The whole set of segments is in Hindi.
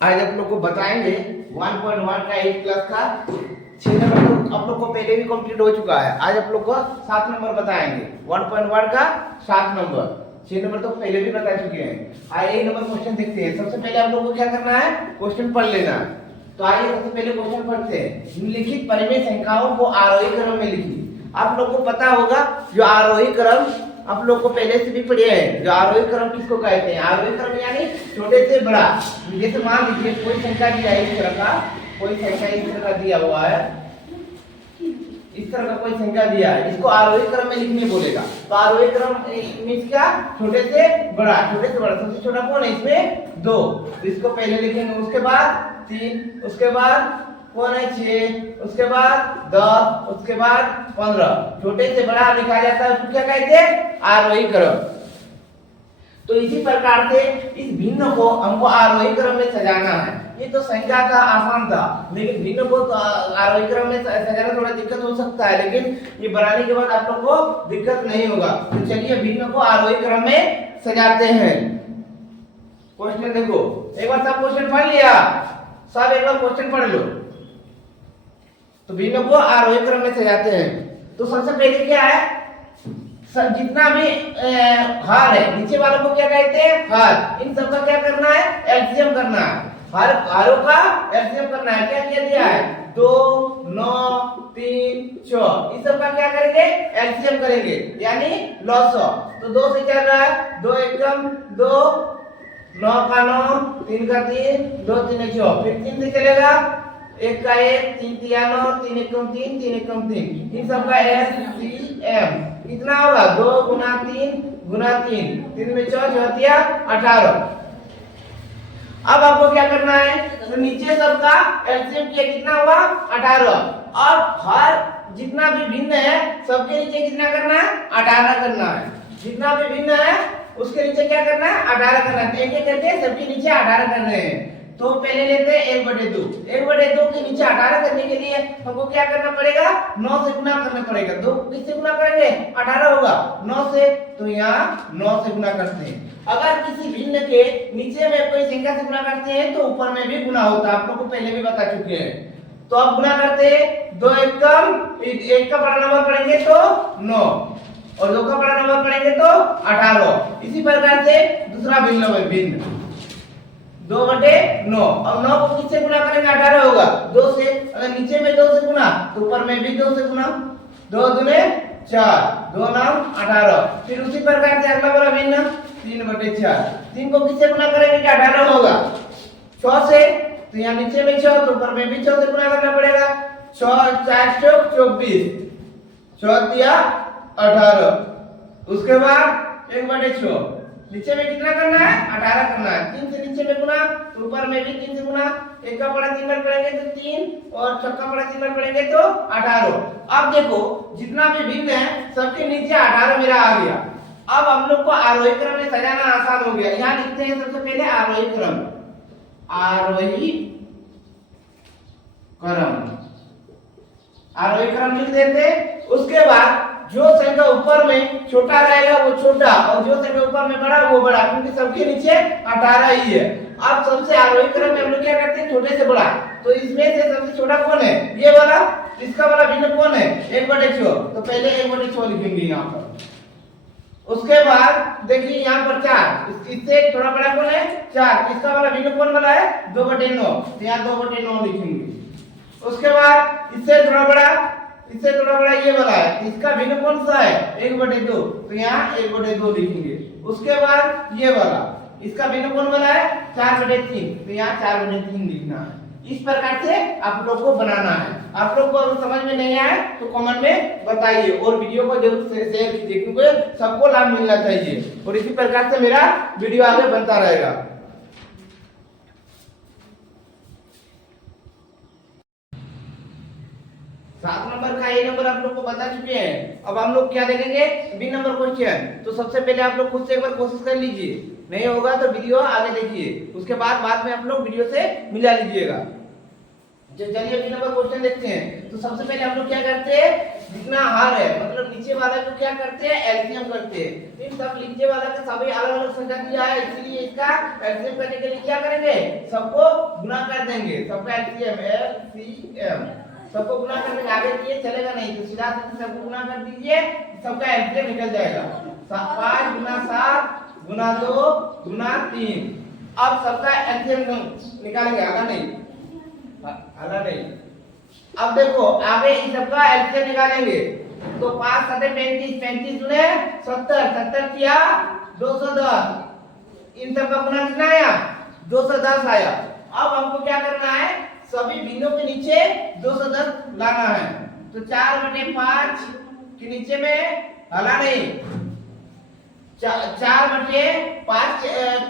आज आप लोग को बताएंगे 1.1 का 8 क्लास का 6 नंबर तो आप लोग को पहले भी कंप्लीट हो चुका है। आज आप लोग को 7 नंबर बताएंगे 1.1 का 7 नंबर। 6 नंबर तो पहले भी बता चुके हैं। आइए नंबर क्वेश्चन देखते हैं। सबसे पहले आप लोग को क्या करना है, क्वेश्चन पढ़ लेना है। तो आइए सबसे पहले क्वेश्चन पढ़ते हैं। निम्नलिखित परिमेय संख्याओं को आरोही क्रम में लिखिए। आप लोग को पता होगा जो आरोही क्रम आप लोग को पहले से भी पढ़े हैं, जो आरोही क्रम किसको कहते हैं। आरोही क्रम यानी छोटे से बड़ा। जैसे मान लीजिए कोई संख्या दिया है इस तरह का, कोई संख्या इस तरह का दिया हुआ है, इस तरह का कोई संख्या दिया है, इसको आरोही क्रम में लिखने बोलेगा। तो आरोही क्रम मींस क्या, छोटे से बड़ा। छोटे से बड़ा सबसे छोटा कौन है इसमें, 2। तो इसको पहले लिखेंगे, उसके बाद 3, उसके बाद कौन है 6, उसके बाद 10, उसके बाद 15। छोटे से बड़ा लिखा जाता है, उसको क्या कहते हैं, आरोही क्रम। तो इसी प्रकार से इस भिन्न को हमको आरोही क्रम में सजाना है। ये तो संख्या था, आसान था, लेकिन भिन्न को तो आरोही क्रम में सजाना थोड़ा दिक्कत हो सकता है, लेकिन ये बनाने के बाद आप लोग को दिक्कत नहीं होगा। तो चलिए भिन्न को आरोही क्रम में सजाते हैं। क्वेश्चन देखो, एक बार सब क्वेश्चन पढ़ लिया, सब एक बार क्वेश्चन पढ़ लो। तो भिन्न को आरोही क्रम में सजाते हैं। तो सबसे पहले क्या है, जितना भी हर है, नीचे वालों को क्या कहते हैं, हर। इन सब का क्या करना है, एलसीएम करना है। हरों का एलसीएम करना है। क्या किया दिया है, 2, 9, 3, 4। इस सब का क्या करेंगे, एलसीएम करेंगे, यानी लॉस। तो 2 से चल रहा है, 2 एकम 2, 9 का 9, 3 का 3, 2 3 4। फिर 3 से चलेगा, 1 का 1, 3 3 9, 3 एकम 3, 3 एकम 3। इन सब का एलसीएम कितना होगा, 2 गुना 3 गुना 3, 3 में 4 चौथिया 18। अब आपको क्या करना है, तो नीचे सबका एलसीएम किया, कितना हुआ 18। और हर जितना भी भिन्न है सबके नीचे कितना करना है, 18 करना है। जितना भी भिन्न है उसके नीचे क्या करना है, 18 करना है। एक एक करके सबके नीचे 18 कर रहे हैं। तो पहले लेते हैं 1/2। 1/2 के नीचे 18 करने के लिए हमको क्या करना पड़ेगा, 9 से गुना करना पड़ेगा। 2 किससे गुना करेंगे, 18 होगा 9 से, तो यहाँ 9 से गुना करते हैं। अगर किसी भिन्न के नीचे में कोई संख्या से गुना करते हैं तो ऊपर में भी गुना होता है, आप लोग को पहले भी बता चुके हैं। तो अब गुना करते हैं, 2 एकम 1 का बड़ा नंबर पढ़ेंगे तो 9, और 2 का बड़ा नंबर पढ़ेंगे तो 18। इसी प्रकार से दूसरा भिन्न में भिन्न 2/9। अब 9 को किससे गुना करेंगे, 18 होगा 2 से। अगर नीचे में 2 से गुना तो ऊपर में भी 2 से गुना, 2 दूने 4, 2 नाम 18। फिर उसी प्रकार से अगला वाला भिन्न 3/4। 3 को किससे गुना करेंगे कि 18 होगा 6 से। तो यहाँ नीचे में 6 तो ऊपर में भी 6 से गुना करना पड़ेगा। 6 4 चौक 24, 6 तिया 18। उसके बाद 1/6, नीचे में कितना करना है, 18 करना है। 3 से नीचे में गुना तो ऊपर में भी 3 से गुना, 1 का बड़ा 3 बार पढ़ेंगे तो 3, और 6 का बड़ा 3 बार पढ़ेंगे तो 18। अब देखो जितना भी भिन्न है सबके नीचे 18 मेरा आ गया। अब हम लोग को आरोही क्रम में सजाना आसान हो गया। यहाँ लिखते हैं सबसे पहले आरोही क्रम, आरोही क्रम, आरोही क्रम लिख देते। उसके बाद जो संख्या ऊपर में छोटा रहेगा वो छोटा, और जो संख्या ऊपर में बड़ा वो बड़ा, क्योंकि सबके नीचे 18 ही है। अब सबसे आरोही क्रम में हम लोग क्या करते हैं, छोटे से बड़ा। तो इसमें से सबसे छोटा कौन है, ये वाला। इसका वाला भिन्न कौन है, 1/6। तो पहले 1/6 लिखेंगे यहाँ पर। उसके बाद देखिए यहाँ पर 4, इससे थोड़ा बड़ा कौन है 4। इसका वाला भिन्न कौन वाला है, 2/9। तो यहाँ 2/9 लिखेंगे। उसके बाद इससे थोड़ा बड़ा, इससे थोड़ा बड़ा ये वाला है, इसका भिन्न कौन सा है, 1/2। तो यहाँ 1/2 लिखेंगे। उसके बाद ये वाला, इसका भिन्न कौन वाला है, 4/3। तो यहाँ 4/3 लिखना है। इस प्रकार से आप लोग को बनाना है। आप लोग को अगर समझ में नहीं आए तो कमेंट में बताइए, और वीडियो को जरूर शेयर कीजिए, क्योंकि सबको लाभ मिलना चाहिए। और इसी प्रकार से मेरा वीडियो आगे बनता रहेगा। 7 नंबर का ये नंबर आप लोग को बता चुके हैं। अब हम लोग क्या देखेंगे, बी नंबर क्वेश्चन। तो सबसे पहले आप लोग खुद से एक बार कोशिश कर लीजिए, नहीं होगा तो वीडियो आगे देखिए, उसके बाद में आप लोग वीडियो से मिला लीजिएगा। चलिए अभी नंबर क्वेश्चन देखते हैं। तो सबसे पहले हम लोग क्या करते हैं, जितना हार है मतलब नीचे वाला को क्या करते हैं, एलसीएम करते हैं। फिर सब नीचे वाला का सभी अलग अलग संख्या दिया है, इसलिए इसका एलसीएम करने के लिए क्या करेंगे, सबको गुना कर देंगे। सबका एलसीएम एलसीएम सबको गुना करने के आगे किए चलेगा नहीं, तो सीधा सबको गुना कर दीजिए, सबका एलसीएम निकल जाएगा। 5 गुना 7 गुना 2 गुना 3। अब सबका एलसीएम निकालेंगे, आधा नहीं। अब देखो आगे इन सबका एलसीएम निकालेंगे। तो 5 7 35 35 दुने 70 70 किया 210। इन सबका गुना कितना आया, 210 आया। अब हमको क्या करना है, सभी भिन्नों के नीचे 210 लाना है। तो 4/5 के नीचे में हला नहीं, 4/5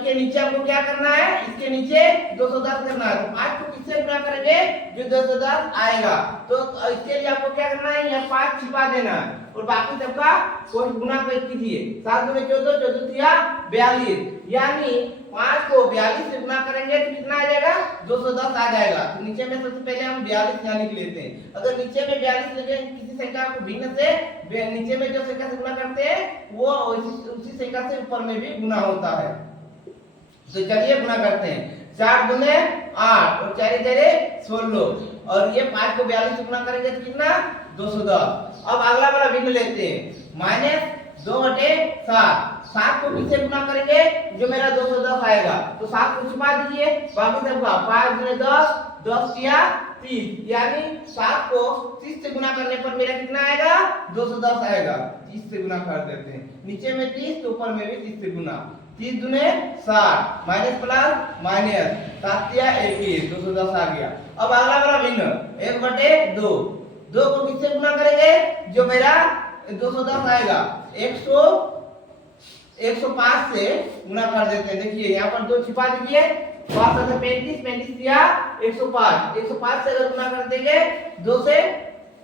के नीचे हमको क्या करना है, इसके नीचे 210 करना है। तो 5 को किससे गुना करेंगे, जो 210 आएगा। तो इसके लिए आपको क्या करना है, यहाँ 5 छिपा देना है और बाकी सबका कोई गुना कीजिए। 7 गुने 14 14 दिया 42, यानी 5 को 42 से गुना करेंगे तो कितना आ जाएगा, 210 आ जाएगा। तो नीचे में सबसे पहले हम 42 यहाँ लिख लेते हैं। अगर नीचे में 42 लिखे किसी संख्या को भिन्न से, नीचे में जो संख्या से गुना करते हैं वो उसी संख्या से ऊपर में भी गुना होता है। तो चलिए गुना करते हैं। 4 दूने 8 और 4 4 16 और ये 5 को 42 से गुना करेंगे तो कितना, 210। अब अगला वाला भिन्न लेते हैं, -2/7। 7 को किससे गुना करेंगे, जो मेरा 210 आएगा। तो 7 को छिपा दीजिए, बाकी सबका 5 गुने 10 10 किया 30, यानी 7 को 30 से गुना करने पर मेरा कितना आएगा, 210 आएगा। 30 से गुना कर देते हैं, नीचे में 30 तो ऊपर में भी 30 से गुना। 30 दूने 60 माइनस प्लस माइनस 7 या 21 210 आ गया। अब अगला वाला भिन्न 1/2। 2 को किससे गुना करेंगे, जो मेरा 210 आएगा। 105 से गुना कर देते हैं। देखिए यहाँ पर 2 छिपा दीजिए, 5 से 35 35 दिया 105। 105 से अगर गुना कर देंगे 2 से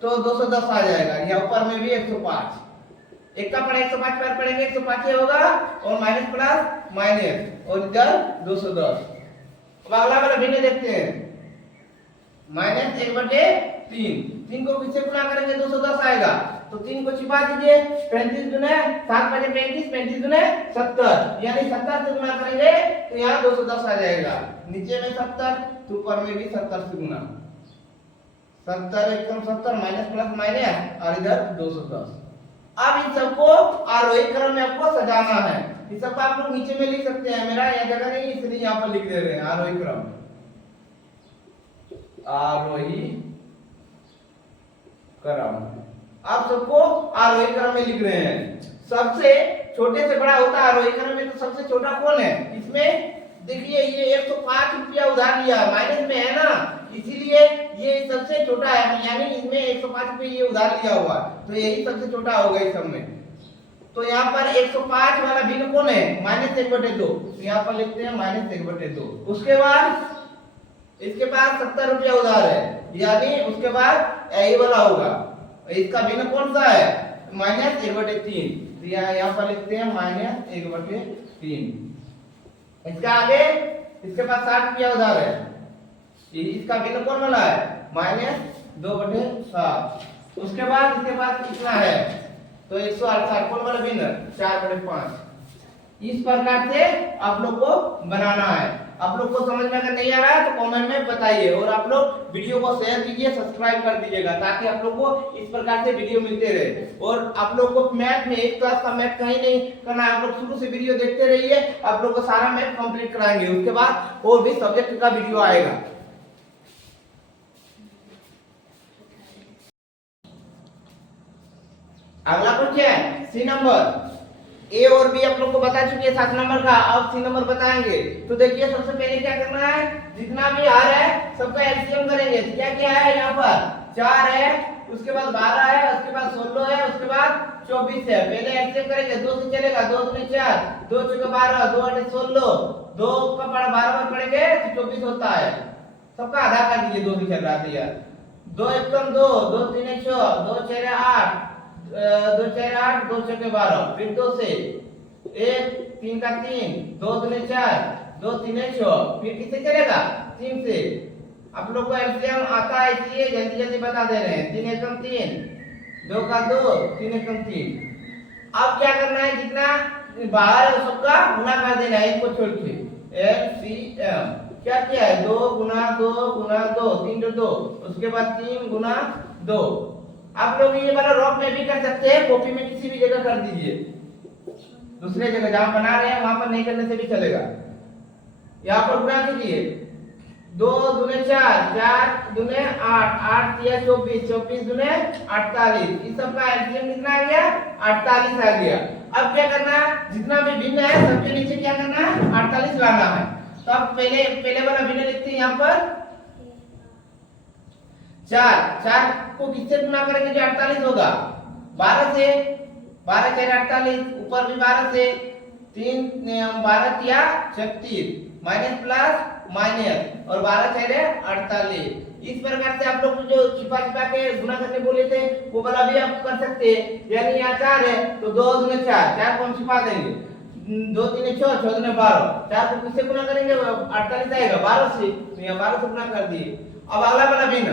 तो 210 आ जाएगा। यहाँ ऊपर में भी 105, एक का पड़ा 105 पर पड़ेंगे 105 होगा और माइनस प्लस माइनस और इधर 210। अब अगला वाला भिन्न देखते हैं, -1/3। 3 को किससे गुना करेंगे, 210 आएगा। तो 3 को छिपा दीजिए, 35 दूने 7/35 35 दूने 70, यानी 70 से गुना करेंगे तो यहाँ 210 आ जाएगा। नीचे में 70 तो ऊपर में भी 70 से गुना, 70 एकदम 70 माइनस प्लस माइनस और इधर 210। अब इन सबको आरोही क्रम में आपको सजाना है। इस सबको आप लोग नीचे में लिख सकते हैं, मेरा यह जगह नहीं इसलिए यहाँ पर लिख दे रहे हैं। आरोही क्रम, आरोही क्रम आप सबको आरोही क्रम में लिख रहे हैं। सबसे छोटे से बड़ा होता है आरोही क्रम में, तो सबसे छोटा कौन है इसमें, देखिए ये 105 रुपया उधार लिया, माइनस में है ना, इसीलिए ये सबसे छोटा है, यानी इसमें 105 रुपये ये उधार लिया हुआ, तो यही सबसे छोटा होगा इस सब में। तो यहाँ पर 105 वाला भिन्न कौन है, -1/2, तो यहाँ पर लिखते हैं -1/2। उसके बाद इसके पास 70 रुपया उधार है, यानी उसके बाद यही वाला होगा। इसका भिन्न कौन सा है, -1/3, तो यहाँ पर लिखते हैं -1/3। इसका आगे इसके पास 60 रुपया उधार है, इसका भिन्न कौन वाला है, -2/7। उसके बाद इसके पास कितना है, तो 168 कौन वाला भिन्न, 4/5। इस प्रकार से आप लोग को बनाना है। आप लोग को समझ में अगर नहीं आ रहा है तो कमेंट में बताइए, और आप लोग वीडियो को शेयर कीजिए, सब्सक्राइब कर दीजिएगा, ताकि आप लोग को इस प्रकार से वीडियो मिलते रहे। और आप लोग को मैथ में 1 क्लास का मैथ कहीं नहीं करना है, आप लोग शुरू से वीडियो देखते रहिए, आप लोग को सारा मैथ कंप्लीट कराएंगे। उसके बाद और भी सब्जेक्ट का वीडियो आएगा। अगला क्वेश्चन है सी नंबर। ए और बी आप लोग को बता चुके हैं 7 नंबर का, अब सी नंबर बताएंगे। तो देखिए सबसे पहले क्या करना है, जितना भी हार है सबका एलसीएम करेंगे। क्या क्या है यहाँ पर, 4 है, उसके बाद 12 है, उसके बाद 16 है, उसके बाद 24 है। पहले एलसीएम करेंगे, 2 से चलेगा, 2 दूनी 4, 2 चौके 12, 2 8 16, 2 का पड़ा 12 बार पड़ेंगे तो 24 होता है। सबका आधा कर दीजिए, 2 से चल रहा था यार, 2 एकम 2, 2 3 6, 2 4 8, 2 4 8, 2 चौके 12, फिर 2 से 1 3 का 3, 2 दूने 4, 2 3 6, फिर किससे चलेगा, 3 से आप लोग को एलसीएम आता है इसलिए जल्दी जल्दी बता दे रहे हैं। 3 एकम 3, 2 का 2, 3 एकम 3। अब क्या करना है, जितना बाहर है सबका गुना कर देना है, इसको छोड़ के। एलसीएम क्या किया है, 2 गुना 2 गुना 2, 3 तो 2, उसके बाद 3 गुना 2। आप लोग ये वाला रॉक में भी कर सकते हैं, कॉपी में किसी भी जगह कर दीजिए, दूसरे जगह जहां बना रहे हैं वहां पर नहीं करने से भी चलेगा। यहाँ पर गुना कीजिए, 2 दूने 4, 4 दूने 8, 8 तिया 24, 24 दूने 48। इस सब का एलसीएम कितना आ गया, 48 आ गया। अब क्या करना है, जितना भी भिन्न है सबके नीचे क्या करना है, 48 लाना है। तो अब पहले वाला भिन्न लिखते हैं यहाँ पर 4 को किससे गुना करेंगे जो 48 होगा, 12 से, 12 4 48, ऊपर भी 12 से, 3 12 तिया 36, माइनस प्लस माइनस और 12 4 48। इस प्रकार से आप लोग जो छिपा छिपा के गुना करके बोले थे वो वाला भी आप कर सकते हैं। यानी यहाँ 4 है तो 2 दूने 4, 4 को हम छिपा देंगे, 2 3 6, 6 दूने 12, 4 को किससे गुना करेंगे, 48 आएगा 12 से, तो यहाँ 12 से गुना कर दिए। अब अगला वाला भिन्न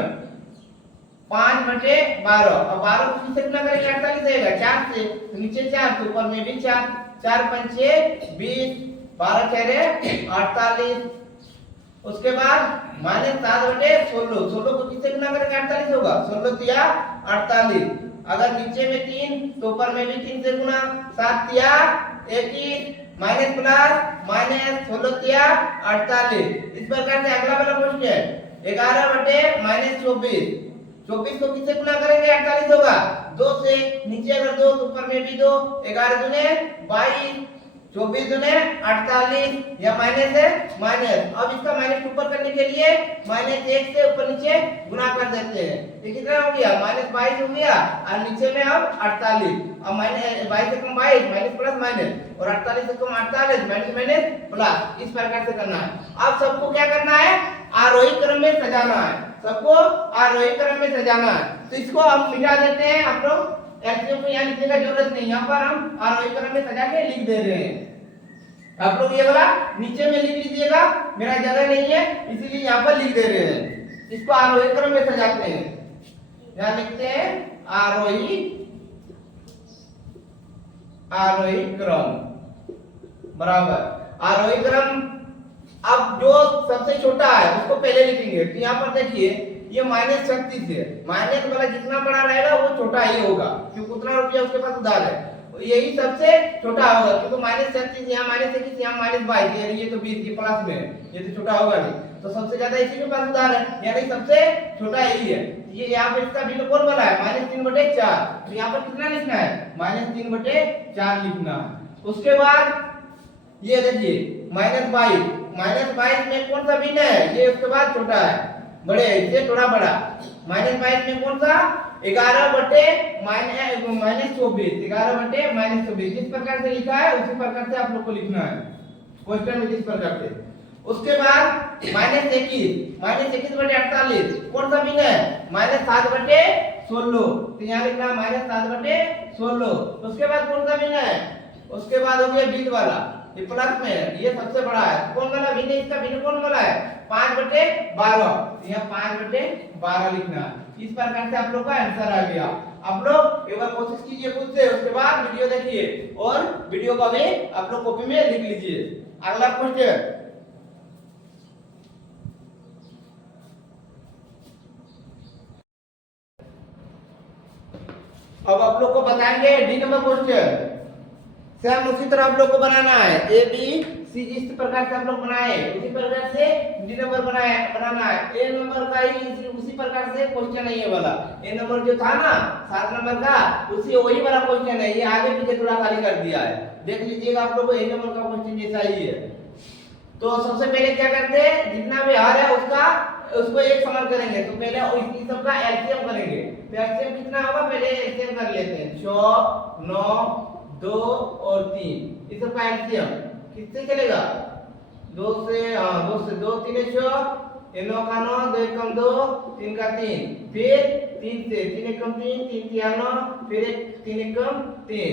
5 बटे 12, अब 12 को किससे गुना करेंगे, 48 आएगा 4 से, तो नीचे 4 तो ऊपर में भी 4, 4 पंचे 20, 12 4 48। उसके बाद माइनस 7 बटे 16, 16 को किससे गुना करेंगे, 48 होगा, 16 तिया 48। अगर नीचे में 3 तो ऊपर में भी 3 से गुना, 7 तिया 21, माइनस प्लस माइनस 16 तिया 48। इस प्रकार से अगला वाला क्वेश्चन 11 बटे माइनस 24, 24 को किससे गुना करेंगे, 48 होगा, 2 से, नीचे अगर 2 तो ऊपर में भी 2, 11 दूने 22, 24 दूने 48, या माइनस है माइनस। अब इसका माइनस ऊपर करने के लिए माइनस 1 से ऊपर नीचे गुना कर देते हैं, ये कितना हो गया, माइनस 22 हो गया, और नीचे में अब 48। अब माइनस 22 से कम 22, माइनस प्लस माइनस, और 48 से कम 48, माइनस माइनस प्लस। इस प्रकार से करना है। अब सबको क्या करना है, आरोही क्रम में सजाना है, सबको आरोही क्रम में सजाना है। तो इसको हम मिटा देते हैं, आप लोग एलसीएम को यहाँ लिखने का जरूरत नहीं, यहाँ पर हम आरोही क्रम में सजा के लिख दे रहे हैं। आप लोग ये वाला नीचे में लिख लीजिएगा, मेरा जगह नहीं है इसीलिए यहाँ पर लिख दे रहे हैं। इसको आरोही क्रम में सजाते हैं, यहाँ लिखते हैं आरोही क्रम बराबर आरोही क्रम। अब जो सबसे छोटा है उसको पहले लिखेंगे, तो यहाँ पर देखिए ये माइनस 36 है, माइनस वाला जितना बड़ा रहेगा वो छोटा ही होगा, क्योंकि उतना रुपया उसके पास उधार है, यही सबसे छोटा होगा। क्योंकि माइनस 36 यहाँ माइनस 21, यहाँ माइनस 22, ये तो 20 के प्लस में है, ये तो छोटा होगा नहीं, तो सबसे ज्यादा इसी के पास उधार है, यानी सबसे छोटा यही है। ये यहाँ पे इसका भिन्न कौन वाला है, माइनस 3 बटे 4, तो यहाँ पर कितना लिखना है, माइनस 3 बटे 4 लिखना है। उसके बाद ये देखिए माइनस 22 में कौन सा भिन्न है, ये उसके बाद छोटा है, बड़े इससे थोड़ा बड़ा। माइनस 22 में कौन सा, 11 बटे माइनस 24, 11 बटे माइनस 24। जिस प्रकार से लिखा है उसी प्रकार से आप लोग को लिखना है क्वेश्चन में, जिस प्रकार से। उसके बाद माइनस 21 बटे 48 कौन सा भिन्न है, माइनस 7 बटे 16, तो यहाँ लिखना है माइनस 7 बटे 16। उसके बाद कौन सा भिन्न है, उसके बाद हो गया 20 वाला, ये प्लस में है, ये सबसे बड़ा है, कौन वाला भिन्न, इसका भिन्न कौन वाला है, 5 बटे 12, यहाँ 5 बटे 12 लिखना है। इस प्रकार से आप लोग का आंसर आ गया। आप लोग एक बार कोशिश कीजिए खुद से, उसके बाद वीडियो देखिए और वीडियो को भी आप लोग कॉपी में लिख लीजिए। अगला क्वेश्चन, अब आप लोग को बताएंगे डी नंबर क्वेश्चन। सेम उसी तरह आप लोग को बनाना है, ए बी सी जिस प्रकार से आप लोग बनाए उसी प्रकार से डी नंबर बनाना है। ए नंबर का ही उसी प्रकार से क्वेश्चन है ये वाला, ए नंबर जो था ना 7 नंबर का, उसी वही वाला क्वेश्चन है, ये आगे पीछे थोड़ा खाली कर दिया है, देख लीजिएगा आप लोग को ए नंबर का क्वेश्चन जैसा ही है। तो सबसे पहले क्या करते हैं, जितना भी हर है उसको एक समान करेंगे, तो पहले इस सब का एलसीएम करेंगे। तो एलसीएम कितना होगा, पहले एलसीएम कर लेते हैं, 6 9 2 और 3, इस सब का एलसीएम किससे चलेगा, 2 से 2 3 6, 9 का 9, 2 एकम 2, 3 का 3, फिर 3 से 3 एकम 3, 3 तिया 9, फिर 3 एकम 3,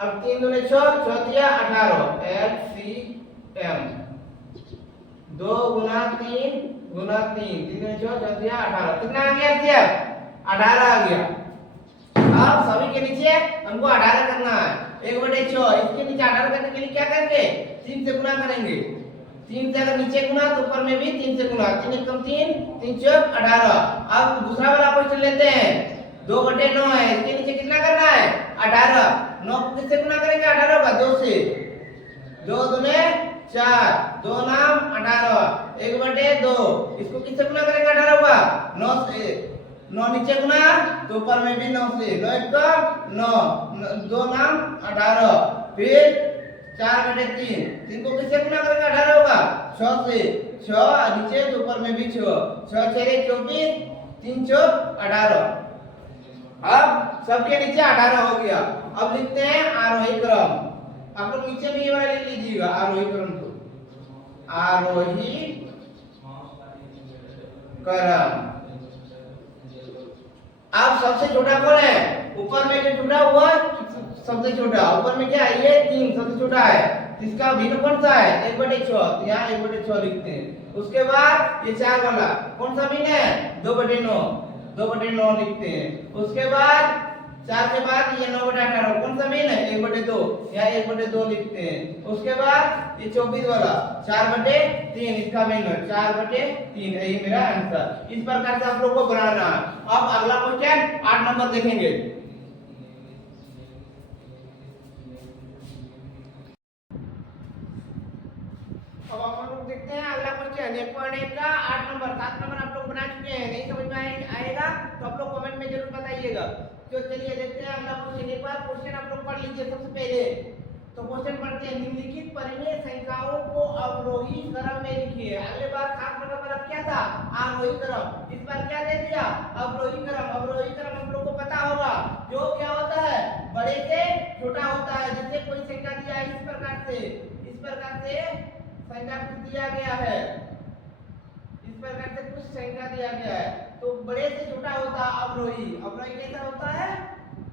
अब 3 दूने 6, 6 तिया 18, एलसीएम 2 गुना 3 गुना 3 3 में 6 दिया 18 कितना आ गया एलसीएम 18 आ गया। अब सभी के नीचे हमको 18 करना है 1/6 इसके नीचे 18 करने के लिए क्या करेंगे 3 से गुना करेंगे 3 से अगर नीचे गुना तो ऊपर में भी 3 से गुना 3 1 3 3 4 18। अब दूसरा वाला क्वेश्चन लेते हैं 2/9 है इसके नीचे कितना करना है 18 9 को किससे गुना करेंगे 18 का 2 से 2 दूने 4 2 नाम 18 1/2 इसको किससे गुना करेंगे 18 का 9 से 9 नीचे गुना तो ऊपर में भी 9 से 9 1 9 2 नाम 18 फिर 4/3 3 को किससे गुना करेंगे 18 होगा 6 से 6 नीचे तो ऊपर में भी 6 6 6 24 3 4 18। अब सबके नीचे 18 हो गया। अब लिखते हैं आरोही क्रम। आप लोग नीचे में ये वाला लिख लीजिएगा आरोही क्रम को आरोही क्रम। अब सबसे छोटा कौन है ऊपर में जो जुड़ा हुआ सबसे छोटा ऊपर में क्या है ये 3 सबसे छोटा है इसका भिन्न कौन सा है 1/6 तो यहाँ 1/6 लिखते हैं। उसके बाद ये 4 वाला कौन सा भिन्न है 2/9 2/9 लिखते हैं। उसके बाद 4 के बाद ये 9/18 कौन सा भिन्न है 1/2 यहाँ 1/2 लिखते हैं। उसके बाद ये 24 वाला 4/3 इसका भिन्न 4/3 यही मेरा आंसर। इस प्रकार से आप लोग को बनाना है। अब अगला क्वेश्चन 8 नंबर देखेंगे। अब हम लोग देखते हैं अगला क्वेश्चन 1.1 का 8 नंबर 7 नंबर आप लोग बना चुके हैं नहीं समझ में आएगा तो आप लोग कमेंट में जरूर बताइएगा। तो चलिए देखते हैं अगला क्वेश्चन। एक बार क्वेश्चन आप लोग पढ़ लीजिए सबसे पहले। तो क्वेश्चन पढ़ते हैं निम्नलिखित परिमेय संख्याओं को अवरोही क्रम में लिखिए। अगले बार 7 नंबर पर क्या था आरोही क्रम इस बार क्या दे दिया अवरोही क्रम। अवरोही क्रम हम लोग को पता होगा जो क्या होता है बड़े से छोटा होता है। जैसे कोई संख्या दिया है इस प्रकार से संख्या दिया गया है इस प्रकार से कुछ संख्या दिया गया है तो बड़े से छोटा होता है अवरोही। अवरोही कैसा होता है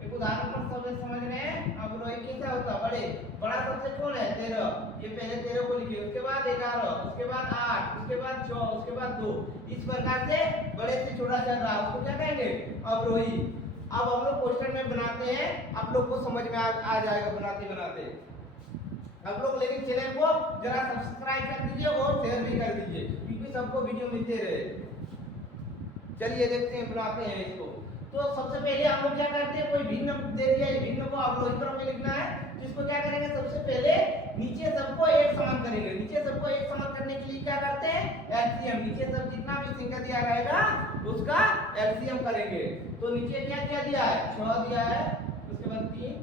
एक उदाहरण पर सब समझ रहे हैं। अवरोही कैसा होता है बड़े बड़ा सबसे कौन है 13 ये पहले 13 को लिखिए उसके बाद 11 उसके बाद 8 उसके बाद 6 उसके बाद 2 इस प्रकार से बड़े से छोटा चल रहा है उसको क्या कहेंगे अवरोही। अब हम लोग क्वेश्चन में बनाते हैं आप लोग को समझ में आ जाएगा बनाते बनाते। आप लोग लेकिन चैनल को जरा सब्सक्राइब कर दीजिए और शेयर भी कर दीजिए क्योंकि सबको वीडियो मिलते रहे। चलिए देखते हैं बनाते हैं इसको। तो सबसे पहले हम लोग क्या करते हैं कोई भिन्न दे दिया है भिन्न को अवरोही क्रम में लिखना है तो इसको क्या करेंगे सबसे पहले नीचे सबको एक समान करेंगे। नीचे सबको एक समान करने के लिए क्या करते हैं एलसीएम नीचे सब जितना भी संख्या दिया रहेगा उसका एलसीएम करेंगे। तो नीचे क्या क्या दिया है 6 दिया है उसके बाद 3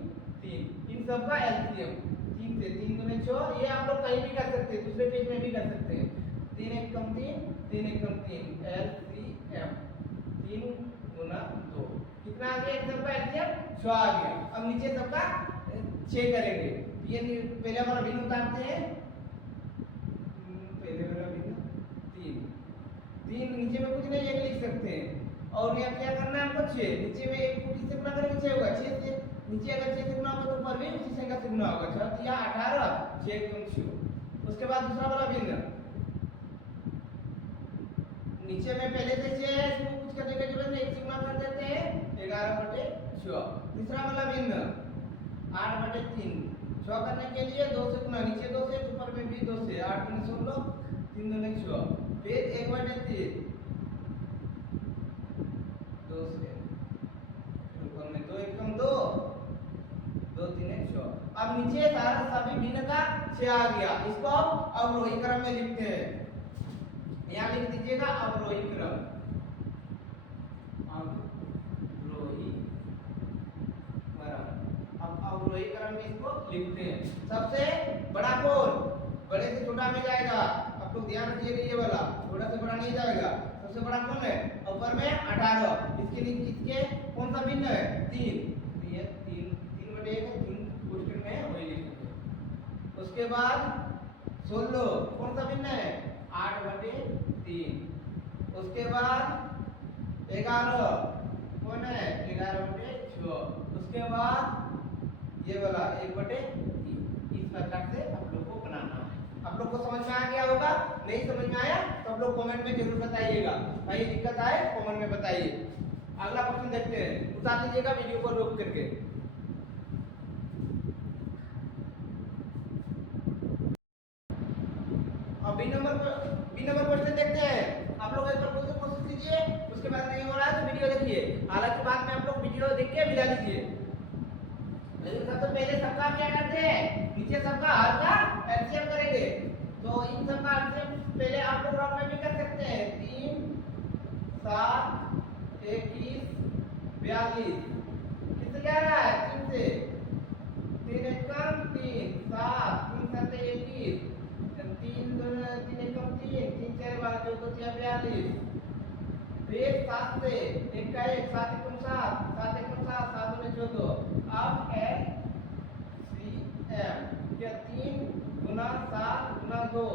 3 इन सब का एलसीएम 3 से 3 गुने 6 ये आप लोग कहीं भी कर सकते हैं दूसरे पेज में भी कर सकते हैं 3 1 कम 3 3 1 कम 3 एलसीएम 3 गुना 2 कितना आ गया एक सबका एलसीएम 6 आ गया। अब नीचे सबका 6 करेंगे ये पहले वाला भिन्न उतारते हैं पहले वाला भिन्न 3 नीचे में कुछ नहीं एक लिख सकते हैं और यहाँ क्या करना है हमको 6 नीचे में एक किससे गुना करेंगे 6 होगा 6 से नीचे अगर 6 से गुना होगा तो ऊपर भी उसी संख्या से गुना होगा 6 दिया 18 6 गुना 6। उसके बाद दूसरा वाला भिन्न नीचे में पहले से 6 है इसको कुछ करने की जरूरत नहीं 1 से गुना कर देते हैं 11/6। तीसरा वाला भिन्न 8/3 6 करने के लिए 2 से गुना नीचे 2 से ऊपर में भी 2 से 8 गुना 16 3 गुना 6 फिर 1/3 2 से ऊपर में 2 1 कम 2 2 3 1 6। अब नीचे सारा सभी भिन्न का 6 आ गया इसको अवरोही क्रम में लिखते हैं। यहाँ लिख दीजिएगा अवरोही क्रम अवरोही क्रम। अब अवरोही क्रम में इसको लिखते हैं। सबसे बड़ा कौन बड़े से छोटा में जाएगा आप लोग ध्यान रखिएगा ये वाला छोटा से बड़ा नहीं जाएगा। सबसे बड़ा कौन है ऊपर में 18 इसके नीचे इसके कौन सा भिन्न है 3 क्वेश्चन में वही लिखेंगे। उसके बाद 16 कौन सा भिन्न है 8/3। उसके बाद 11 कौन है 11/6। उसके बाद ये वाला 1/3। इस प्रकार से आप लोग को बनाना है। आप लोग को समझ में आ गया होगा। होगा, नहीं समझ में आया तो आप लोग कमेंट में जरूर बताइएगा, कहीं दिक्कत आए कमेंट में बताइए। अगला क्वेश्चन देखते हैं, उतार लीजिएगा वीडियो को रोक करके। अब बी नंबर क्वेश्चन देखते हैं। आप लोग एक बार खुद से कोशिश कीजिए, उसके बाद नहीं हो रहा है तो वीडियो देखिए, हालांकि बाद में आप लोग वीडियो देख के मिला लीजिए। लेकिन सबसे पहले सबका क्या करते हैं, नीचे सबका हर का एलसीएम करेंगे। तो इन सबका एलसीएम पहले आप लोग राउंड में भी कर सकते हैं। 3 7 21 42 किससे क्या रहा है, 3 से 3 एकम 3 7 3 7 21 3 2 3 एकम 3 3 4 12 14 42 फिर 7 से 1 का 1 7 एकम 7 7 एकम 7 7 2 14। अब है CM क्या 3 गुना 7 गुना 2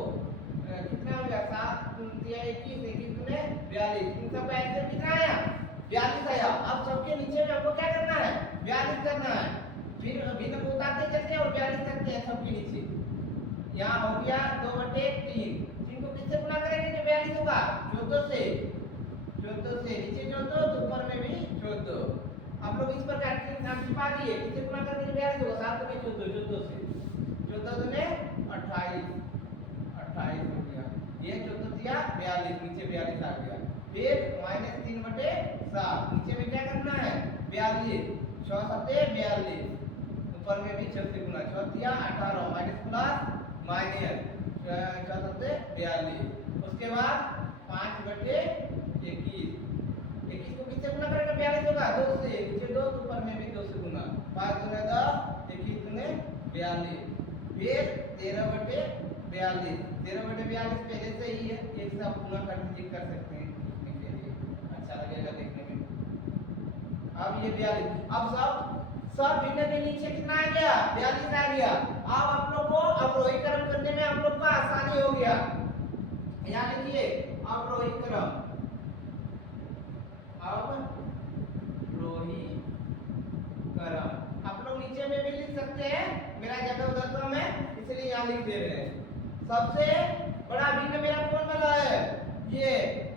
कितना हो गया, 7 3 21 21 गुने 42। इन सब का एलसीएम कितना आया, 42 आया। अब सबके नीचे में हमको क्या करना है, 42 करना है। फिर भिन्न को उतारते चलते हैं और 42 करते हैं सबके नीचे। यहाँ हो गया 2/3, 3 को किससे गुना करेंगे जो 42 होगा, 14 से नीचे 14 तो ऊपर में भी 14। आप लोग इस प्रकार के नाम छिपा दिए, किससे गुना करके जो 42 होगा, 7 में 14 14 से 14 में 28 हो गया, ये 14 दिया 42, नीचे 42 आ गया। फिर -3/7 नीचे में क्या करना है, 42 6 7 42 ऊपर में भी 6 से गुना, 6 दिया 18 माइनस प्लस माइनस 6 7 42। उसके बाद 5/21 21 को किससे गुना करेगा, 42 होगा 2 से, नीचे 2 तो ऊपर में भी 2 से गुना, 5 गुना 10 21 गुने 42। फिर 13/42 13/42 पहले से ही है, एक से आप गुना कर दीजिए, कर सकते हैं लिखने के लिए, अच्छा लगेगा देखने में। अब ये 42, अब सब भिन्न के नीचे कितना आ गया, 42 आ गया। अब आप लोग को अवरोही क्रम करने में आप लोग को आसानी हो गया। यहाँ लिखिए अवरोही क्रम, अवरोही क्रम आप लोग नीचे में भी लिख सकते हैं, मेरा जगह उधर कम है इसलिए यहाँ लिख दे रहे हैं। सबसे बड़ा भिन्न मेरा कौन वाला है, ये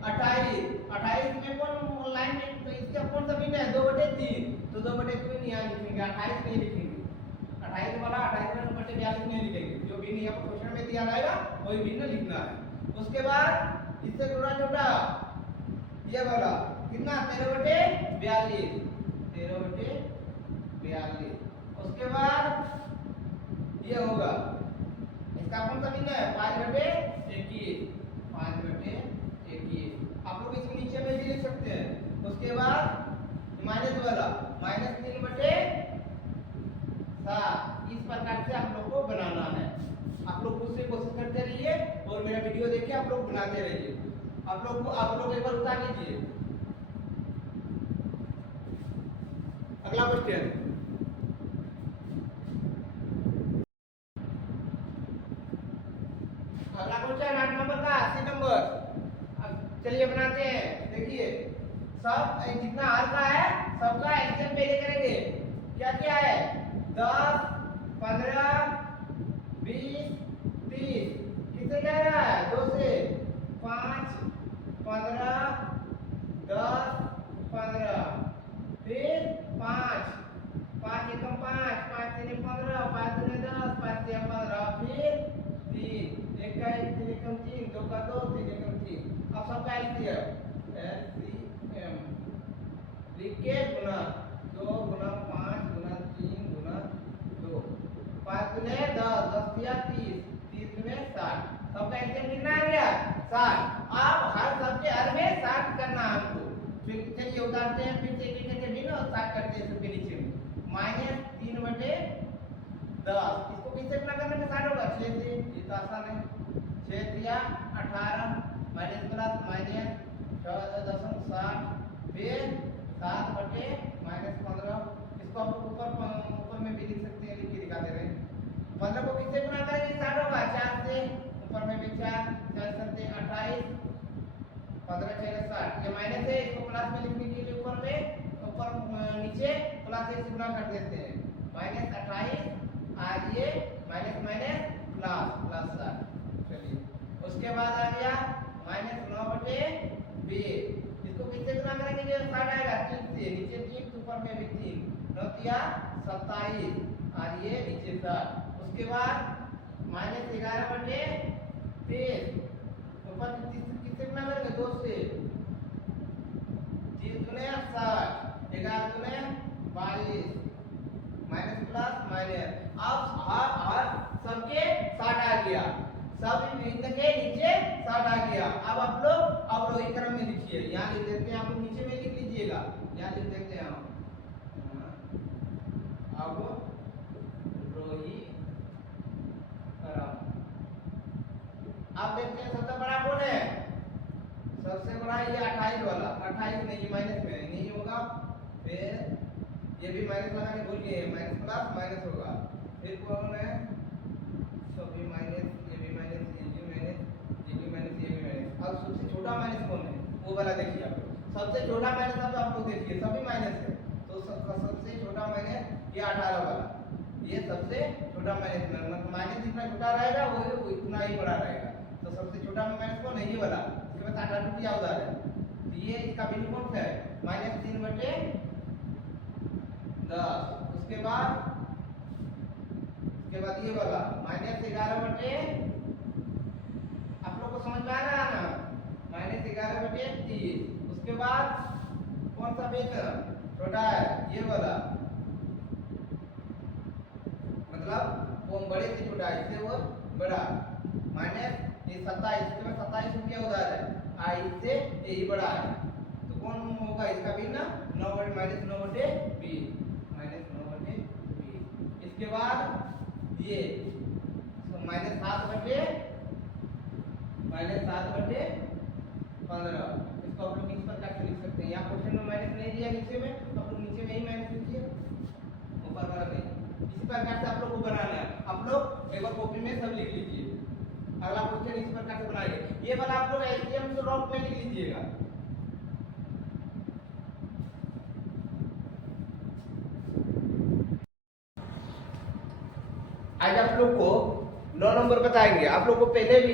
28 में कौन लाइन में, तो इसका कौन सा भिन्न है, 2/3 तो 2/3 यहाँ लिखेंगे, 28 नहीं लिखेंगे, 28 वाला 28/42 नहीं लिखेंगे, जो भिन्न यहाँ पर क्वेश्चन में दिया रहेगा वही भिन्न लिखना है। उसके बाद इससे थोड़ा छोटा ये वाला कितना, 13/42 13/42। उसके बाद ये होगा, इसका कौन सा भिन्न है, 5/21 5/21। आप लोग इसको नीचे में भी लिख सकते हैं। उसके बाद माइनस वाला -3/7, इस प्रकार से आप लोग को बनाना है। आप लोग खुद से कोशिश करते रहिए और मेरा वीडियो देखिए, आप लोग बनाते रहिए। आप लोग एक बार उतार लीजिए। अगला क्वेश्चन, अगला क्वेश्चन 8 नंबर का 80 नंबर। अब चलिए बनाते हैं, देखिए सब जितना आर का है सबका एलसीएम पहले करेंगे। क्या क्या है, 10 15 20 30 किससे क्या रहा है, 2 से 5 15 10 15 फिर 5 5 एकम 5 5 3 15 5 2 10 5 3 15 फिर 3 1 का 1 3 एकम 3 2 का 2 3 एकम 3। अब सबका एलसीएम लिख के गुना 2 गुना 5 गुना 3 गुना 2 5 गुने 10 10 दिया 30 30 गुने 60। सबका एलसीएम कितना आ गया, 60। अब हर सबके हर में 60 करना है हमको। फिर चलिए उतारते हैं, फिर से एक एक भिन्न और 60 करते हैं सबके नीचे में। -3/10 इसको किससे गुना करने में 60 होगा, 6 से, ये तो आसान है। 6 दिया 18 माइनस प्लस माइनस 14.60 फिर 7/-15। इसको आप ऊपर में भी लिख सकते हैं, लिख के दिखा दे रहे हैं। 15 को किससे गुना करेंगे, 60 होगा, 4 से, ऊपर में भी 4 4 7 28 15 6 60। ये माइनस है, इसको प्लस में लिखने के लिए ऊपर नीचे प्लस से गुना कर देते हैं। -28 आज ये माइनस प्लस 60। चलिए उसके उसके बाद आ गया -9/20। इसको किससे गुना करेंगे जो 60 आएगा 3 से, नीचे 3 ऊपर में भी 3, 9 तिया 27 और ये नीचे 7। उसके बाद -11/23 ऊपर किससे गुना करेंगे 2 से, 3 दूने 60, 11 दूने 22, माइनस प्लस माइनस। अब हर सबके 60 आ गया, सब इनके नीचे 60 आ गया। अब आप लोग अवरोही क्रम में लिखिए, यहाँ लिख देते हैं, आप लोग नीचे में लिख लीजिएगा, यहाँ लिख देते हैं हम अवरोही क्रम। अब देखते हैं सबसे बड़ा कौन है, सबसे बड़ा ये 28 वाला, 28 नहीं, ये माइनस में नहीं होगा, फिर ये भी माइनस लगाने भूल गए, माइनस प्लस माइनस होगा, फिर कौन है, सभी माइनस, ये भी माइनस, ये भी माइनस, ये भी माइनस, ये भी माइनस। अब सबसे छोटा माइनस कौन है, वो वाला देखिए आप लोग, सबसे छोटा माइनस अब आप लोग देखिए, सभी माइनस है, तो सबसे छोटा माइनस ये 18 वाला, ये सबसे छोटा माइनस, माइनस जितना छोटा रहेगा वो उतना ही बड़ा रहेगा। तो सबसे छोटा माइनस कौन है, ये वाला, इसके बाद 18 रुपया उधार है, तो ये इसका बिल्कुल कौन सा है, -3/10। उसके बाद ये वाला -11/, आप लोग को समझ में आ रहा है ना, -11/30। उसके बाद कौन सा बेस छोटा है, ये वाला, मतलब वो बड़े से छोटा है, इससे वो बड़ा, माइनस ये 27, इसके बाद 27 रुपया उधार है, इससे यही बड़ा है, तो कौन होगा इसका भी ना, -9/20। इसके बाद ये -7/15। इसको आप लोग इस प्रकार से लिख सकते हैं, यहाँ क्वेश्चन में माइनस नहीं दिया नीचे में, तो आप लोग नीचे में ही माइनस लिखिए, ऊपर वाला नहीं। इसी प्रकार से आप लोग को बनाना है, आप लोग एक बार कॉपी में सब लिख लीजिए, अगला क्वेश्चन इस प्रकार से बनाइए। ये वाला आप लोग एलसीएम से रॉक में लिख लीजिएगा। आज आप लोग को 9 नंबर बताएंगे, आप लोग को पहले भी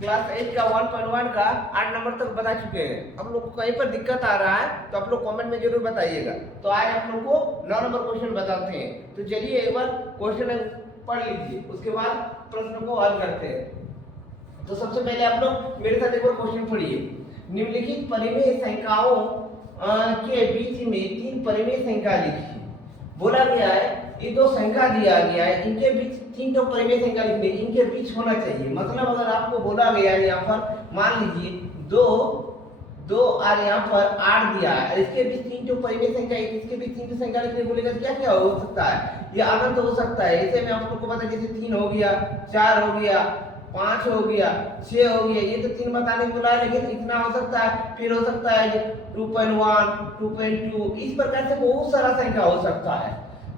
क्लास 8 का 1.1 का 8 नंबर तक बता चुके हैं। आप लोग को कहीं पर दिक्कत आ रहा है तो आप लोग कमेंट में जरूर बताइएगा। तो आज आप लोग को 9 नंबर क्वेश्चन बताते हैं, तो चलिए एक बार क्वेश्चन पढ़ लीजिए, उसके बाद प्रश्न को हल करते हैं। तो सबसे पहले आप लोग मेरे साथ एक बार क्वेश्चन पढ़िए। निम्नलिखित परिमेय संख्याओं के बीच में 3 परिमेय संख्या लिखिए। बोला गया है ये 2 संख्या दिया गया है, इनके बीच 3 तो परिमेय संख्या लिखनी, इनके बीच होना चाहिए। मतलब अगर आपको बोला गया है यहाँ पर, मान लीजिए 2 और यहाँ पर 8 दिया है, इसके बीच 3 तो परिमेय संख्या, इसके बीच 3 संख्या लिखने बोलेगा क्या क्या हो सकता है, ये अनंत हो सकता है। ऐसे में आप लोग को पता, जैसे 3 हो गया, 4 हो गया, 5 हो गया, 6 हो गया, ये तो 3 बताने को बोला है, लेकिन इतना हो सकता है, फिर हो सकता है 2.1, 2.2, इस प्रकार से बहुत सारा संख्या हो सकता है।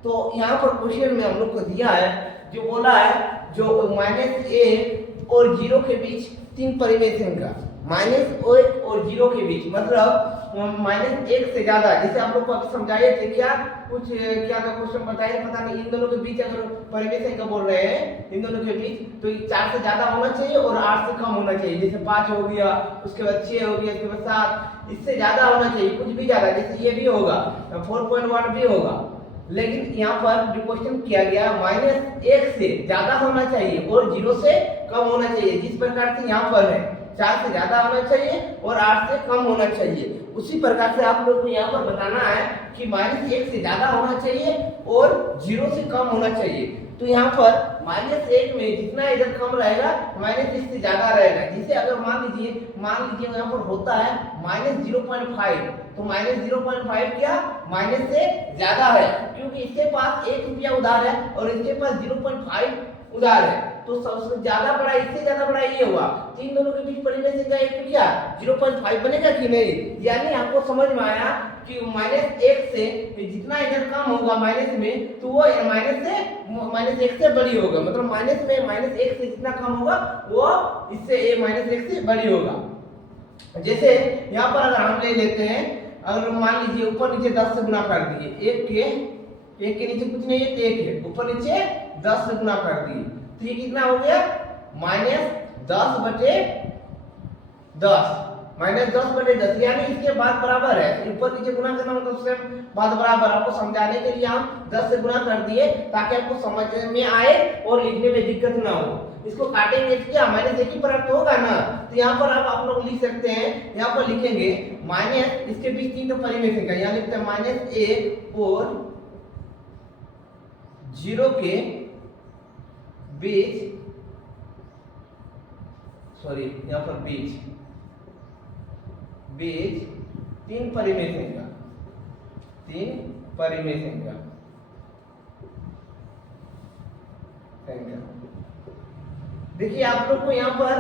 तो यहाँ पर क्वेश्चन में हम लोग को दिया है, जो बोला है जो -1 और 0 के बीच 3 परिमेय संख्या, -1 और 0 के बीच, मतलब -1 से ज्यादा, जैसे आप लोग को अभी समझाए थे, क्या क्वेश्चन बताइए, पता नहीं, इन दोनों के बीच अगर परिमेय संख्या बोल रहे हैं, इन दोनों के बीच, तो 4 से ज्यादा होना चाहिए और 8 से कम होना चाहिए। जैसे 5 हो गया, उसके बाद 6 हो गया, उसके बाद 7, इससे ज्यादा होना चाहिए, कुछ भी ज्यादा, जैसे ये भी होगा, 4.1 भी होगा। लेकिन यहाँ पर जो क्वेश्चन किया गया, -1 से ज्यादा होना चाहिए और 0 से कम होना चाहिए। जिस प्रकार से यहाँ पर है, 4 से ज्यादा होना चाहिए और 8 से कम होना चाहिए, उसी प्रकार से आप लोग को यहाँ पर बताना है कि -1 से ज्यादा होना चाहिए और 0 से कम होना चाहिए। तो यहाँ पर -1 में जितना इधर कम रहेगा, -1 से ज्यादा रहेगा। जैसे अगर मान लीजिए यहाँ पर होता है -0.5, तो -0.5 क्या, माइनस से ज्यादा है, क्योंकि इसके पास 1 रुपया उधार है और इसके पास 0.5 उधार है, तो सबसे ज्यादा बड़ा, इससे ज्यादा बड़ा ये हुआ। 3 दोनों के बीच परिमेय संख्या एक, तो क्या 0.5 बनेगा कि नहीं। यानी आपको समझ में आया कि -1 से जितना इधर कम होगा माइनस में, तो वो -1 से बड़ी होगा, मतलब -1 से जितना कम होगा वो इससे -1 से बड़ी होगा। जैसे यहाँ पर अगर हम ले लेते हैं, अगर मान लीजिए ऊपर नीचे 10 से गुना कर दिए, एक के नीचे कुछ नहीं है, 1 है, ऊपर नीचे 10 से गुना कर दिए, तो ये कितना हो गया, 10/10 -10/10 यानी इसके बाद बराबर है, ऊपर नीचे गुना करना मतलब सेम बाद बराबर। आपको समझाने के लिए हम 10 से गुना कर दिए ताकि आपको समझ में आए और लिखने में दिक्कत ना हो। इसको काटेंगे तो क्या माइनस एक ही प्राप्त होगा ना, तो यहाँ पर आप लोग लिख सकते हैं, यहाँ पर लिखेंगे माइनस, इसके बीच 3 तो परिमेय संख्या, यहाँ लिखते हैं -1 और 0 के बीच, सॉरी यहाँ पर बीच 3 परिमेय संख्या, 3 परिमेय संख्या। देखिए आप लोग को यहाँ पर,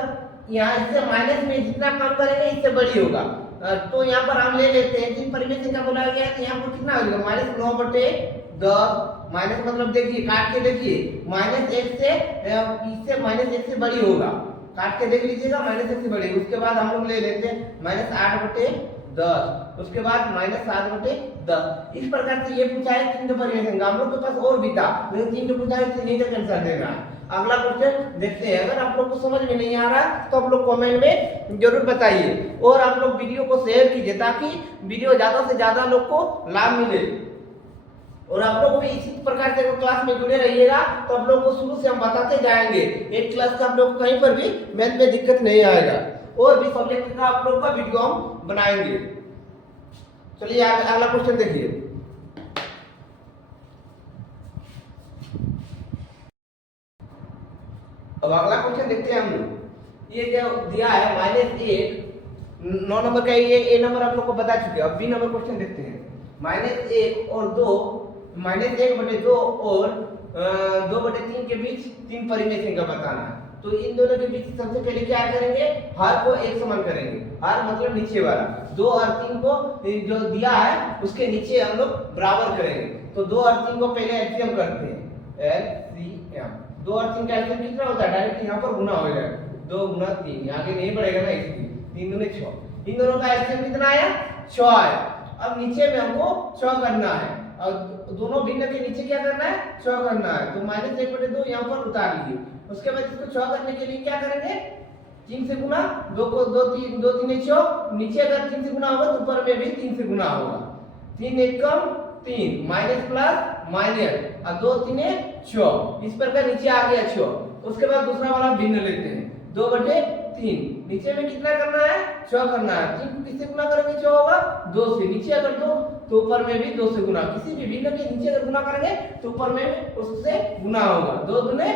यहाँ इससे माइनस में जितना कम करेंगे इससे बड़ी होगा, तो यहाँ पर हम ले लेते हैं 3 परिमेय संख्या बोला गया है, तो यहाँ पर कितना हो जाएगा -9/10 माइनस, मतलब देखिए काट के देखिए -1 से, इससे -1 से बड़ी होगा, काट के देख लीजिएगा -1 से बड़ी। उसके बाद हम लोग ले लेते हैं -8/10, उसके बाद -7/10। इस प्रकार से ये पूछा है 3 परिमेय संख्या, हम लोग के पास और भी था लेकिन 3 पूछा है, नहीं तो आंसर देना है। अगला क्वेश्चन देखते हैं। अगर आप लोग को समझ में नहीं आ रहा तो आप लोग कमेंट में जरूर बताइए और आप लोग वीडियो को शेयर कीजिए ताकि वीडियो ज्यादा से ज्यादा लोग को लाभ मिले। और आप लोग भी इसी प्रकार से क्लास में जुड़े रहिएगा तो आप लोग को शुरू से हम बताते जाएंगे, एक क्लास का आप लोग को कहीं पर भी मैथ में दिक्कत नहीं आएगा, और भी सब्जेक्ट का आप लोग का वीडियो हम बनाएंगे। चलिए अगला क्वेश्चन देखिए। अब अगला क्वेश्चन देखते हैं हम लोग। ये जो दिया है -1, 9 नंबर का, ये ए नंबर आप लोग को बता चुके हैं। अब बी नंबर क्वेश्चन देखते हैं। -1 और 2, -1/2 और 2/3 के बीच 3 परिमेय संख्या बताना है। तो इन दोनों के बीच सबसे पहले क्या करेंगे, हर को एक समान करेंगे। हर मतलब नीचे वाला, 2 और 3 को जो दिया है उसके नीचे हम लोग बराबर करेंगे। तो 2 और 3 को पहले एलसीएम करते हैं, एलसीएम। 2 और 3 का एलसीएम कितना होता है, डायरेक्ट यहाँ पर गुना हो जाएगा, 2 गुना 3, आगे नहीं बढ़ेगा ना, इसलिए 3 दूनी 6। इन दोनों का एलसीएम कितना आया, 6 आया। अब नीचे में हमको 6 करना है, और दोनों भिन्न के नीचे क्या करना है, 6 करना है। तो -1/2 यहाँ पर उतार लीजिए। उसके बाद इसको 6 करने के लिए क्या करेंगे, 3 से गुना, 2 को 2 3 2 3 6, नीचे अगर 3 से गुना होगा तो ऊपर में भी 3 से गुना होगा। 3 एकम 3, माइनस प्लस माइनस, और 2 3 6, इस प्रकार नीचे आ गया 6। उसके बाद दूसरा वाला भिन्न लेते हैं, 2/3, नीचे में कितना करना है, 6 करना है। 3 को किससे गुना करेंगे, 6 होगा 2 से, नीचे अगर 2 तो ऊपर में भी 2 से गुना, किसी भी भिन्न के नीचे अगर गुना करेंगे तो ऊपर में उससे गुना होगा। 2 दूने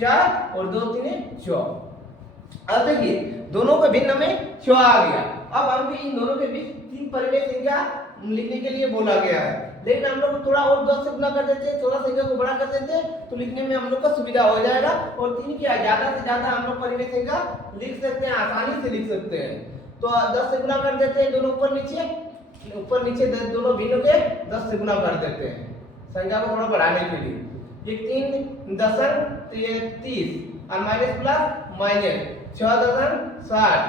4 और 2 3 6। अब देखिए दोनों के भिन्न में 6 आ गया। अब हम भी इन दोनों के बीच 3 परिमेय संख्या लिखने के लिए बोला गया है, लेकिन हम लोग थोड़ा और 10 से गुना कर देते हैं, 16 संख्या को बड़ा कर देते हैं तो लिखने में हम लोग का सुविधा हो जाएगा। और 3 क्या ज्यादा से ज्यादा हम लोग परिमेय संख्या लिख सकते हैं, आसानी से लिख सकते हैं। तो 10 से गुना कर देते हैं, दोनों ऊपर नीचे दोनों भिन्न के 10 से गुना कर देते हैं संख्या को थोड़ा बढ़ाने के लिए। ये 3 दशम तो ये 30 और माइनस प्लस माइनस 6 दशम 60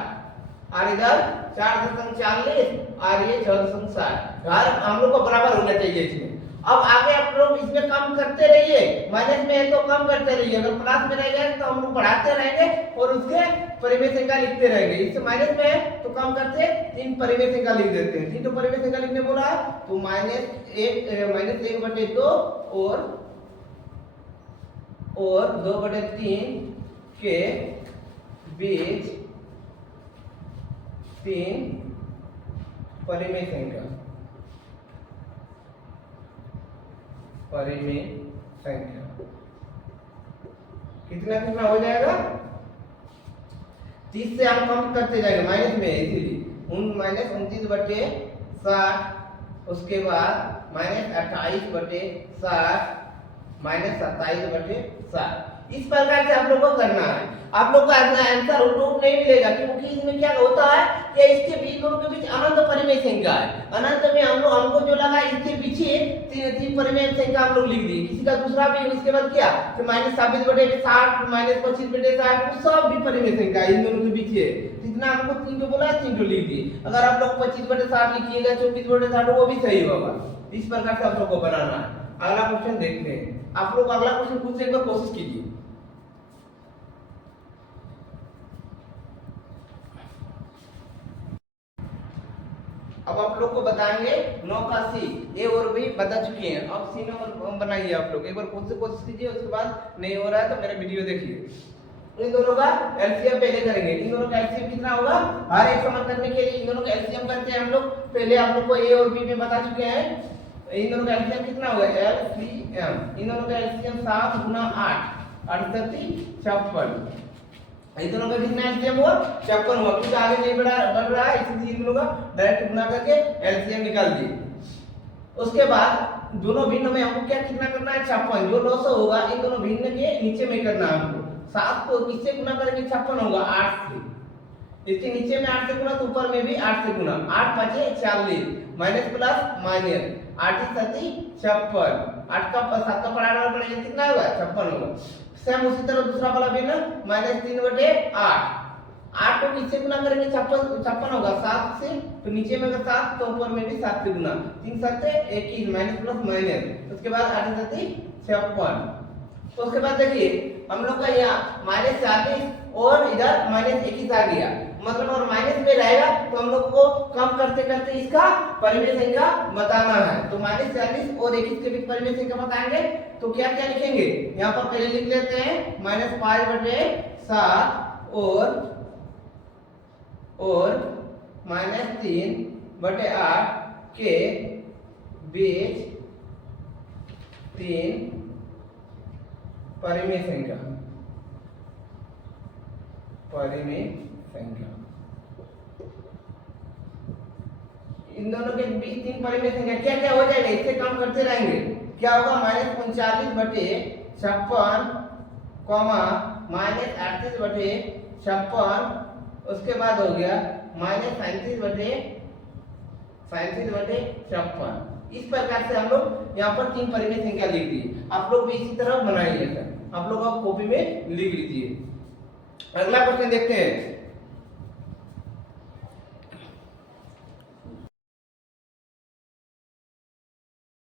और इधर 4 दशम 40 और ये 6 दशम 60। हर हम लोग को बराबर होना चाहिए इसमें। अब आगे आप लोग इसमें कम करते रहिए, माइनस में है तो कम करते रहिए, अगर प्लस में रह जाए तो हम लोग बढ़ाते रहेंगे और उसके परिमेय संख्या लिखते रहेंगे। इससे माइनस में है तो कम करते 3 परिमेय संख्या लिख देते हैं। 3 तो परिमेय संख्या लिखने बोला है तो -1/2 और 2/3 के बीच 3 परिमेय संख्या कितना हो जाएगा, 30 से हम कम करते जाएंगे माइनस में, इसीलिए -29/60, उसके बाद -28/60, -27/60। इस प्रकार से आप लोग को करना है। आप लोग को आंसर रूप नहीं मिलेगा क्योंकि इसमें क्या होता है कि इसके बीच दोनों के बीच अनंत परिमेय संख्या है। अनंत में हमको जो लगा इसके पीछे 3 परिमेय संख्या हम लोग लिख दिए, किसी का दूसरा भी। इसके बाद क्या तो -26/60, -25/60 सब भी परिमेय संख्या इन दोनों के बीच है। जितना हमको 3 तो बोला 3 तो लिख दिए। अगर आप लोग 25/60 लिखिएगा 24/60 वो भी सही होगा। इस प्रकार से आप लोग को बनाना है। अगला क्वेश्चन देखते हैं। आप लोग अगला क्वेश्चन खुद से एक बार कोशिश कीजिए। अब आप लोग को बताएंगे 9 का सी, ए और बी बता चुके हैं। अब सी नंबर बनाइए आप लोग, एक बार खुद से कोशिश कीजिए, उसके बाद नहीं हो रहा है तो मेरा वीडियो देखिए। इन दोनों का एलसीएम पहले करेंगे। इन दोनों का एलसीएम कितना होगा, हर एक समान करने के लिए इन दोनों का एलसीएम करते हैं हम लोग। पहले आप लोग को ए और बी में बता चुके हैं। इन दोनों का एलसीएम कितना होगा, एलसीएम। इन दोनों का एलसीएम 7 गुना 8 56। इन दोनों का कितना एलसीएम हुआ, 56 हुआ। कुछ आगे नहीं बढ़ रहा है, इसलिए इन दोनों का डायरेक्ट गुना करके एलसीएम निकाल दिए। उसके बाद दोनों भिन्न में हमको क्या कितना करना है, 56। जो 900 होगा इन दोनों भिन्न के नीचे में करना है हमको। 7 को किससे गुना करेंगे, 56 होगा 8 से। इसके नीचे में 8 से गुना तो ऊपर में भी 8 से गुना। 8 5 40 माइनस प्लस माइनस 8 7 56। 8 का 7 का पढ़ा पड़ेगा कितना होगा, 56 होगा। सेम उसी तरह दूसरा वाला भी ना, -3/8। 8 को किससे गुना करेंगे, 56 होगा 7 से, तो नीचे में अगर 7 तो ऊपर में भी 7 से गुना। 3 7 21 माइनस प्लस माइनस, उसके बाद 8 7 56। तो उसके बाद देखिए हम लोग का यहाँ -40 और इधर -21 आ गया, मतलब और माइनस में रहेगा तो हम लोग को कम करते करते इसका परिमेय संख्या बताना है। तो -40 और 21 के बीच परिमेय संख्या बताएंगे तो क्या क्या लिखेंगे, यहाँ पर पहले लिख लेते हैं -5/7 और -3/8 के बीच 3 परिमेय संख्या। इन दोनों के बीच 3 परिमेय संख्या क्या क्या हो जाएगा, इससे काम करते रहेंगे। क्या होगा, -39/56 -38/56। उसके बाद हो गया -37/56। इस प्रकार से हम लोग यहाँ पर 3 परिमेय संख्या लिख दी। आप लोग भी इसी तरह बनाइए, आप लोग आप कॉपी में लिख लीजिए। अगला क्वेश्चन देखते हैं।